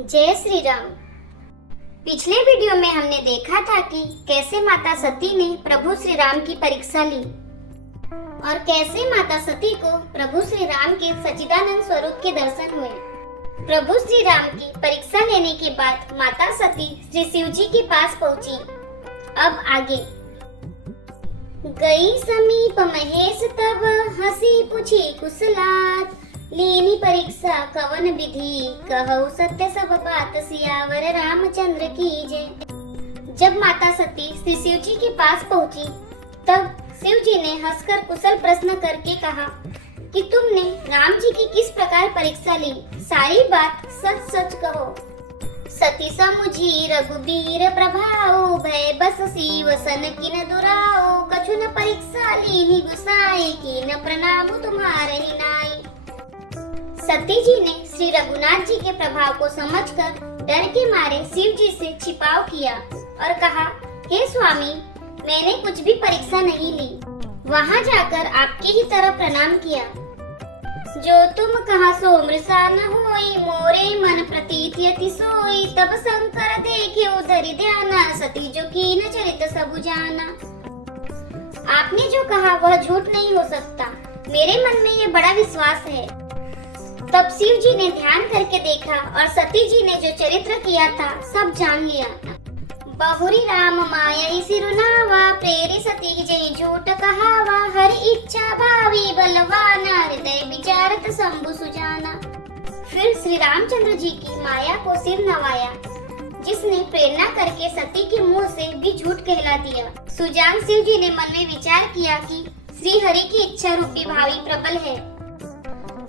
जय श्री राम। पिछले वीडियो में हमने देखा था कि कैसे माता सती ने प्रभु श्री राम की परीक्षा ली और कैसे माता सती को प्रभु श्री राम के सच्चिदानंद स्वरूप के दर्शन हुए। प्रभु श्री राम की परीक्षा लेने के बाद माता सती श्री शिव जी के पास पहुंची। अब आगे। गई समीप महेश तब हंसी पूछी कुशलात, लीनी परीक्षा कवन विधि, कहु सत्य सब बात, सियावर रामचंद्र की जय। जब माता सती श्री शिव जी के पास पहुंची तब शिव जी ने हंसकर कुशल प्रश्न करके कहा कि तुमने राम जी की किस प्रकार परीक्षा ली, सारी बात सच सच कहो। सती समुझी रघुबीर प्रभाओ, भय बस शिव सन किन दुराओ, कछु न परीक्षा लीनी गुसाई, किन प्रणाम तुम्हारे ही नाई। सती जी ने श्री रघुनाथ जी के प्रभाव को समझकर डर के मारे शिव जी से छिपाव किया और कहा, हे स्वामी, मैंने कुछ भी परीक्षा नहीं ली, वहाँ जाकर आपकी ही तरह प्रणाम किया। जो तुम कहा सो मृषा न होई, मोरे मन प्रतीति अति सोई, तब शंकर देखे उधरि ध्याना, सती जो कीन चरित सब जाना। आपने जो कहा वह झूठ नहीं हो सकता, मेरे मन में ये बड़ा विश्वास है। तब शिव जी ने ध्यान करके देखा और सती जी ने जो चरित्र किया था सब जान लिया। बहुरी राम माया सिरुनावा, प्रेरी सती जय झूठ कहावा, हर इच्छा भावी बलवाना, हृदय विचारत शंभु सुजाना। फिर श्री रामचंद्र जी की माया को सिर नवाया, जिसने प्रेरणा करके सती के मुंह से भी झूठ कहला दिया। सुजान शिव जी ने मन में विचार किया कि श्री हरि की इच्छा रूपी भावी प्रबल है।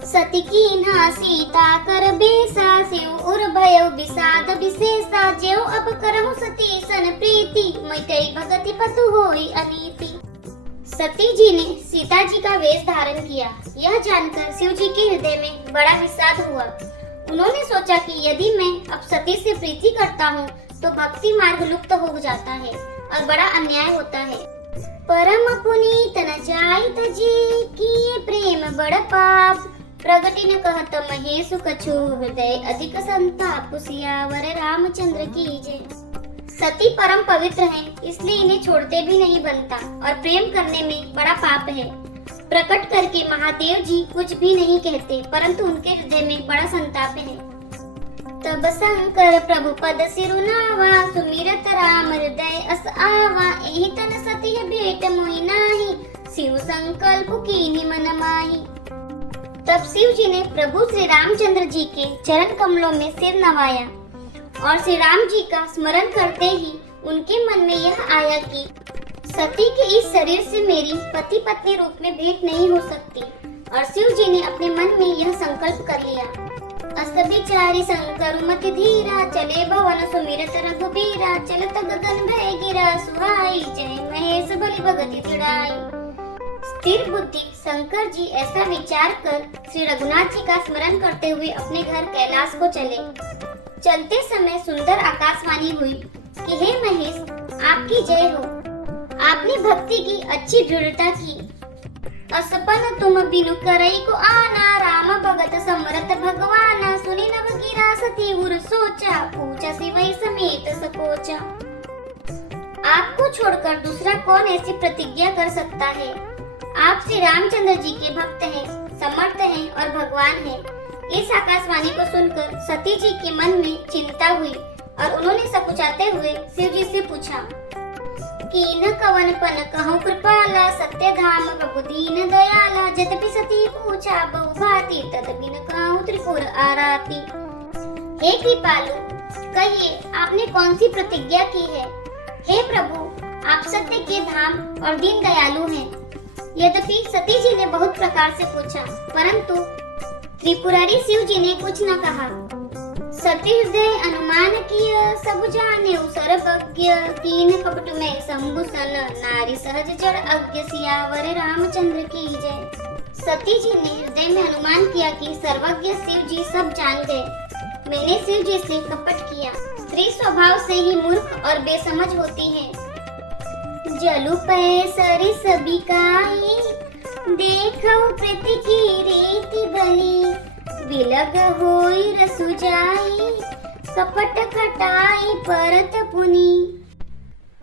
सती कीन्हा सीता कर बेसा, शिव उर भयो विषाद विशेषा, ज्यो अब करहु सती सन प्रीति, मैत्री भगति पतु होई अनीति। सती जी ने सीता जी का वेश धारण किया। यह जानकर शिव जी के हृदय में बड़ा विषाद हुआ। उन्होंने सोचा कि यदि मैं अब सती से प्रीति करता हूँ तो भक्ति मार्ग लुप्त हो जाता है और बड़ा अन्याय होता है। परम पुनीत न जाइत जी, किए प्रेम बड़ पाप, प्रगति न कहत महेश कछु, हृदय अधिक संताप, सियावर रामचंद्र की जय। सती परम पवित्र हैं, इसलिए इन्हें छोड़ते भी नहीं बनता और प्रेम करने में बड़ा पाप है। प्रकट करके महादेव जी कुछ भी नहीं कहते, परंतु उनके हृदय में बड़ा संताप है। तब शंकर प्रभु पद सिरुनावा, सुमिरत राम हृदय अस आवा, एहि तन सती भेट मोहि नाही, शिव संकल्प कीन्ही मन माही। तब शिव जी ने प्रभु श्री रामचंद्र जी के चरण कमलों में सिर नवाया और श्री राम जी का स्मरण करते ही उनके मन में यह आया कि सती के इस शरीर से मेरी पति पत्नी रूप में भेंट नहीं हो सकती, और शिव जी ने अपने मन में यह संकल्प कर लिया। अस्त विचारी शंकर मति धीरा, चले भवन सुमिरत रघुबीरा, चलत गगन भय गिरा सुहाई, जय महेश बलि भगति चढ़ाई। स्थिर बुद्धि शंकर जी ऐसा विचार कर श्री रघुनाथ जी का स्मरण करते हुए अपने घर कैलाश को चले। चलते समय सुंदर आकाशवाणी हुई कि हे महेश, आपकी जय हो, आपने भक्ति की अच्छी दृढ़ता की। असपन तुम बिनु करई को आना, राम भगत समरथ भगवाना, सुनि नव गिरा सती उर सोचा, पूछा शिवई समेत सकोचा। आपको छोड़कर दूसरा कौन ऐसी प्रतिज्ञा कर सकता है? आप श्री रामचंद्र जी के भक्त हैं, समर्थ हैं और भगवान हैं। इस आकाशवाणी को सुनकर सती जी के मन में चिंता हुई और उन्होंने सकुचाते हुए शिव जी से पूछा, कीन कवन पन कहूँ कृपाला, सत्य धाम प्रभु दीन दयाला, जतपि सती पूछा बहु भांति, तदपिन कहूँ त्रिपुर आराती। हे कृपालु, कहिए आपने कौन सी प्रतिज्ञा की है? हे प्रभु, आप सत्य के धाम और दीन दयालु हैं। यद्यपि सती जी ने बहुत प्रकार से पूछा, परंतु त्रिपुरारी शिव जी ने कुछ न कहा। सती हृदय अनुमान किया, सब जाने सर्वज्ञ, कीन कपट में शंभु सन, नारी सहज जड़ अज्ञ, सियावर रामचंद्र की जय। सती जी ने हृदय में अनुमान किया कि सर्वज्ञ शिव जी सब जान गए। मैंने शिव जी से कपट किया। स्त्री स्वभाव से ही मूर्ख और बेसमझ होती है। जलु पै सरिस बिकाई, देखौ प्रति की रीति बली, बिलग होई रसु जाई, कपट खटाई परत पुनी।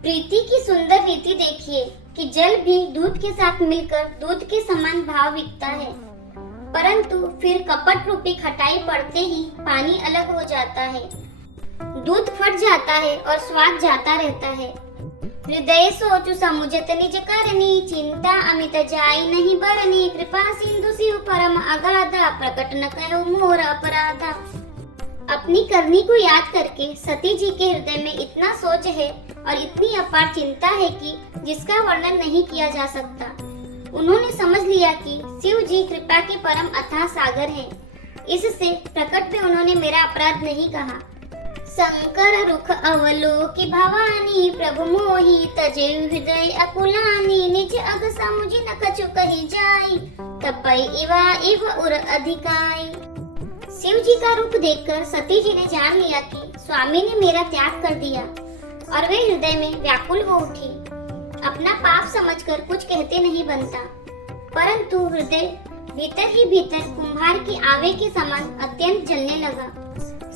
प्रीति की सुंदर रीति देखिए कि जल भी दूध के साथ मिलकर दूध के समान भाव बिकता है, परंतु फिर कपट रूपी खटाई पड़ते ही पानी अलग हो जाता है, दूध फट जाता है और स्वाद जाता रहता है। हृदय सोचु समुझत निज करनी, चिंता अमित जाई नहीं बरनी। कृपा सिंधु शिव परम अगाधा, प्रकट न कहो मोर अपराधा। अपनी करनी को याद करके सती जी के हृदय में इतना सोच है और इतनी अपार चिंता है कि जिसका वर्णन नहीं किया जा सकता। उन्होंने समझ लिया कि शिव जी कृपा के परम अथाह सागर हैं। इससे प्रकट में उन्होंने मेरा अपराध नहीं कहा। शंकर रुख अवलोकि भवानी, प्रभु मोहि तजे हृदय अकुलानी। निज अग समुझि न कछु कही जाई, तपई इवा इव उर अधिकाई। शिव जी का रूप देखकर सती जी ने जान लिया कि स्वामी ने मेरा त्याग कर दिया और वे हृदय में व्याकुल हो उठी। अपना पाप समझकर कुछ कहते नहीं बनता, परंतु हृदय भीतर ही भीतर कुम्हार की आवे के समान अत्यंत जलने लगा।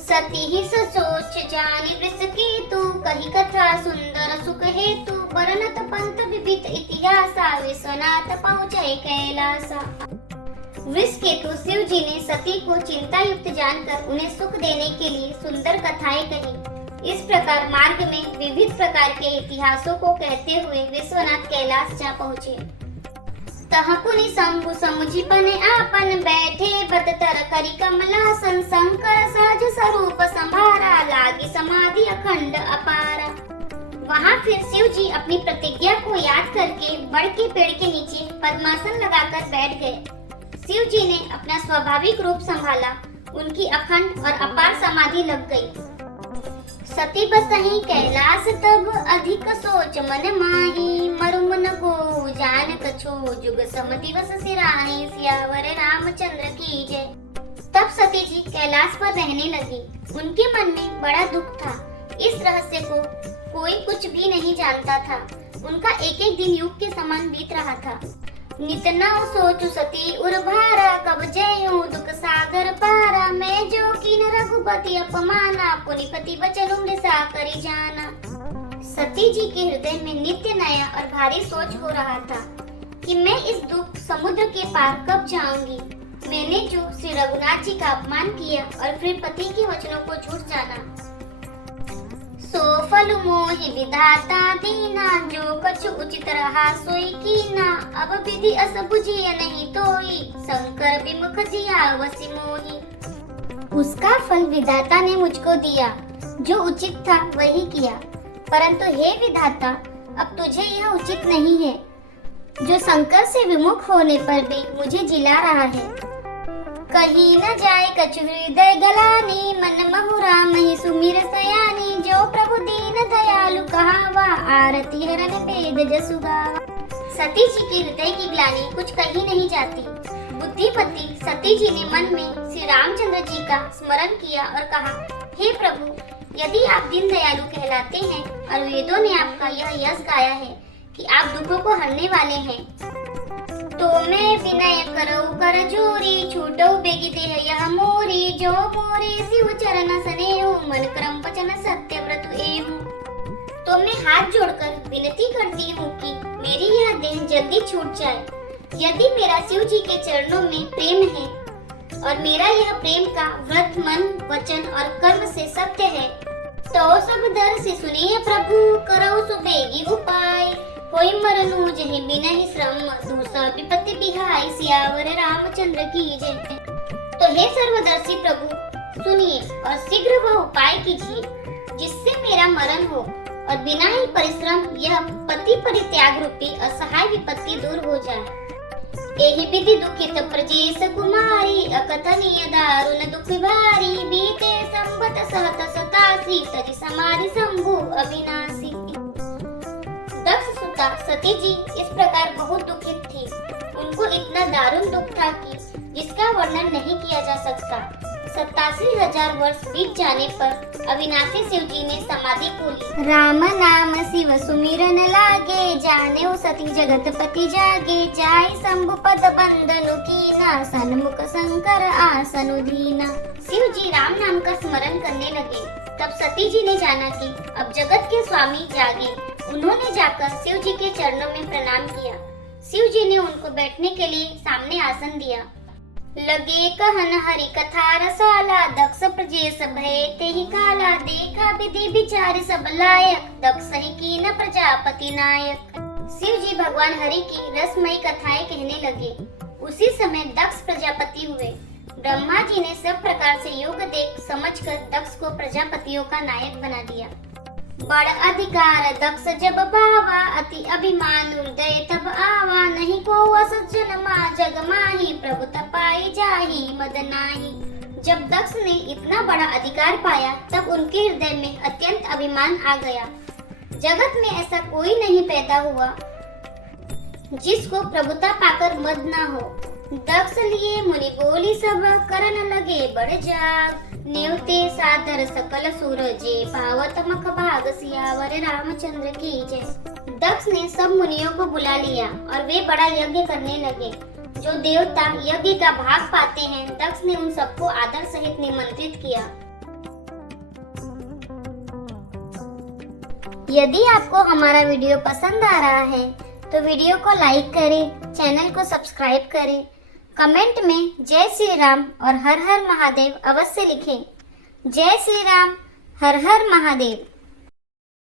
सती ही सोच जानी वृष केतु, कही कथा सुंदर सुख हेतु। बरनत पंत विविध इतिहासा, विश्वनाथ पहुँचे कैलासा। वृष केतु शिव जी ने सती को चिंता युक्त जानकर उन्हें सुख देने के लिए सुंदर कथाएं कही। इस प्रकार मार्ग में विविध प्रकार के इतिहासों को कहते हुए विश्वनाथ कैलाश जा पहुँचे। तह पुनि शंभु समुझि पने आपन, बैठे बदतर करी कमलासन। शंकर सहज स्वरूप संभारा, लागी समाधि अखंड अपारा। वहाँ फिर शिव जी अपनी प्रतिज्ञा को याद करके बड़ के पेड़ के नीचे पद्मासन लगाकर बैठ गए। शिव जी ने अपना स्वाभाविक रूप संभाला, उनकी अखंड और अपार समाधि लग गई। सती बसहि कैलाश तब, अधिक सोच मन माही। मरुमन को जान कछो, जुग सम दिवस सिराही। सियावर रामचंद्र की जय। तब सती जी कैलाश पर रहने लगी। उनके मन में बड़ा दुख था। इस रहस्य को कोई कुछ भी नहीं जानता था। उनका एक एक दिन युग के समान बीत रहा था। नित नव सोचु सती उर भारा, कब जयू दुख सागर पारा। मैं जो कीन रघुपति अपमाना, पुनिपति बचनु मृषा करी जाना। सती जी के हृदय में नित्य नया और भारी सोच हो रहा था कि मैं इस दुख समुद्र के पार कब जाऊंगी। मैंने जो श्री रघुनाथ जी का अपमान किया और फिर पति के वचनों को झूठ जाना। सो फल मोहि विधाता दीना, जो कछु उचित रहा सोई कीना। अब विधि अस बुझिय नहीं तोई, शंकर विमुख जिया वसी मोहि। उसका फल विधाता ने मुझको दिया, जो उचित था वही किया, परंतु हे विधाता अब तुझे यह उचित नहीं है, जो शंकर से विमुख होने पर भी मुझे जिला रहा है। कहीं न जाए कछु हृदय गलानी, मन महु राम ही सुमिर सयानी। जो प्रभु दीन दयालु कहावा, आरती हरन वेद जसु गावा। सती जी के हृदय की ग्लानि कुछ कही नहीं जाती। बुद्धिमती सती जी ने मन में श्री रामचंद्र जी का स्मरण किया और कहा, हे प्रभु, यदि आप दीन दयालु कहलाते हैं और वेदों ने आपका यह यश गाया है कि आप दुखों को हरने वाले हैं, तो मैं विनय करऊ कर जोरी। छूटो बेगी देह यह मोरी, जो मोरे शिव चरण सनेहु। मन क्रम वचन सत्य व्रत एहु। तो मैं हाथ जोड़कर विनती करती हूँ कि मेरी यह देह जल्दी छूट जाए। यदि मेरा शिव जी के चरणों में प्रेम है और मेरा यह प्रेम का व्रत मन वचन और कर्म से सत्य है, तो सब दर्शी सुनिए प्रभु, करऊ सुबेगी उपाय। कोई मरनु जहि बिनहि श्रम, दूसरा विपत्ति बिहाई। सियावर रामचंद्र की जय। तो हे सर्वदर्शी प्रभु, सुनिए और शीघ्र वह उपाय कीजिए जिससे मेरा मरण हो और बिना ही परिश्रम यह पति परित्याग रूपी असहाय विपत्ति दूर हो जाए। एहि विधि दुखित प्रजेश कुमारी, अकथनीय दारुण दुख भारी। बीते संवत सहत सतासी, तजि समाधि शंभु अविनाशी। दक्ष सुता सती जी इस प्रकार बहुत दुखित थी। उनको इतना दारुण दुख था कि जिसका वर्णन नहीं किया जा सकता। 87,000 वर्ष बीत जाने पर अविनाशी शिव जी ने समाधि खोली। राम नाम शिव सुमिरन लागे, जाने सती जगतपति जागे, जाय शंभु पद बंदनु कीना, सन्मुख शंकर आसनु दीना। शिव जी राम नाम का स्मरण करने लगे। तब सती जी ने जाना कि अब जगत के स्वामी जागे। उन्होंने जाकर शिव जी के चरणों में प्रणाम किया। शिव जी ने उनको बैठने के लिए सामने आसन दिया। लगे कहन हरि कथा रसाला, दक्ष प्रजेश भय तेहि काला, देखा विधि विचार सब लायक, दक्ष ही कीन प्रजापति नायक। शिव जी भगवान हरि की रसमयी कथाएं कहने लगे। उसी समय दक्ष प्रजापति हुए। ब्रह्मा जी ने सब प्रकार से योग देख समझकर दक्ष को प्रजापतियों का नायक बना दिया। बड़ अधिकार दक्ष जब पावा, अति अभिमान हृदय तब आवा, नहीं को सज्जन मा जग माही, प्रभु तपाई जाही मद नाही। जब दक्ष ने इतना बड़ा अधिकार पाया तब उनके हृदय में अत्यंत अभिमान आ गया। जगत में ऐसा कोई नहीं पैदा हुआ जिसको प्रभुता पाकर मद ना हो। दक्ष लिए मुनि बोली सब, करन लगे बड़ जाग, नेवते सादर सकल सूरजे, भावत मख भाग सियावर रामचंद्र की जय। दक्ष ने सब मुनियों को बुला लिया और वे बड़ा यज्ञ करने लगे। जो देवता यज्ञ का भाग पाते हैं, दक्ष ने उन सबको आदर सहित निमंत्रित किया। यदि आपको हमारा वीडियो पसंद आ रहा है तो वीडियो को लाइक करें, चैनल को सब्सक्राइब करें, कमेंट में जय श्री राम और हर हर महादेव अवश्य लिखें। जय श्री राम, हर हर महादेव।